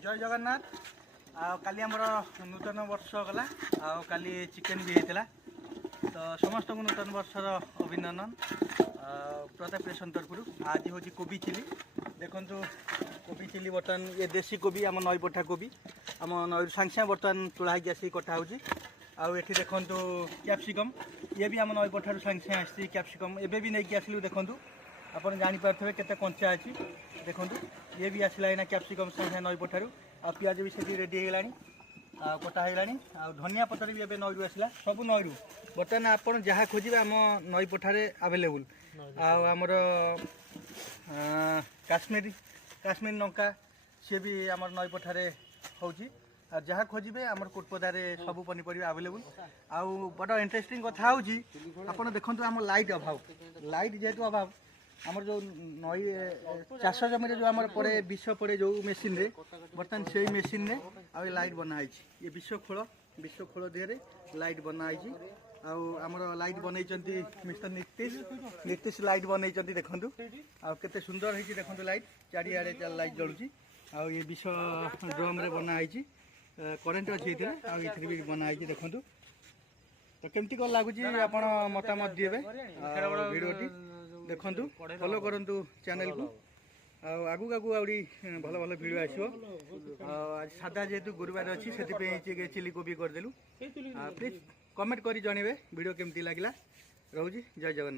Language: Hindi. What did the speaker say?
जय जगन्नाथ। काली आमर नूतन वर्ष गला काली चिकेन भी होता तो समस्त को नूतन वर्षर अभिनंदन प्रताप रेशन तरफ। आज हूँ कोबी चिली देखु कोबी चिली बर्तमान ये देसी कोबी आम नई पठा कोबी आम नई सागे सागे बर्तमान तुला आसी कटा हो आठी देखु कैप्सिकम ये भी आम नई पठार सागे सागे आसी कैप्सिकम एबे भी नहीं आसलु देखु आप जानीपारे के कंचा अच्छी देखु ये भी आसला ना कैप्सिकम सागे नई पठार आ पिज भी से रेडी होगा कटा होगा धनिया पतर भी एवं नईरू आसला सब नईरू बर्तमान आप जहाँ खोजे आम नई पठारे आवेलेबुल आमर काश्मीरी लंका सी भी आम नई पठारे हो जहाँ खोजे आम कोटपदारे सब पनीपरिया आवेलेबुल आउ बड़ इंटरेस्टिंग कथा आप देखो आम लाइट अभाव लाइट जेहेतु अभाव आमर जो नई चाष जमी जो आम पड़े विष पड़े जो मेसीन रे बर्तमान से मेसीन रे आ लाइट बनाई ये विष खोल देहरे लाइट बनाई आमर लाइट बनई मिस्टर नीतीश लाइट बनई देखु आते सुंदर है देखो लाइट चारिआडे लाइट जलुची आ ये विष ड्रम रे बनाई करेन्ट अच्छी ये भी बनाई देखु तो केमती कौन लगुच आप मतामत दिए भिडियोटी देखु फॉलो करूँ चैनल को आगू आगू आउरी भल भल भिड आसो आज सादा जेहेतु गुरुवार अच्छी से चिली कोबी करदेलु प्लीज कमेंट करी जनइबे वीडियो केमती लगिला रोजी जय जगन्नाथ।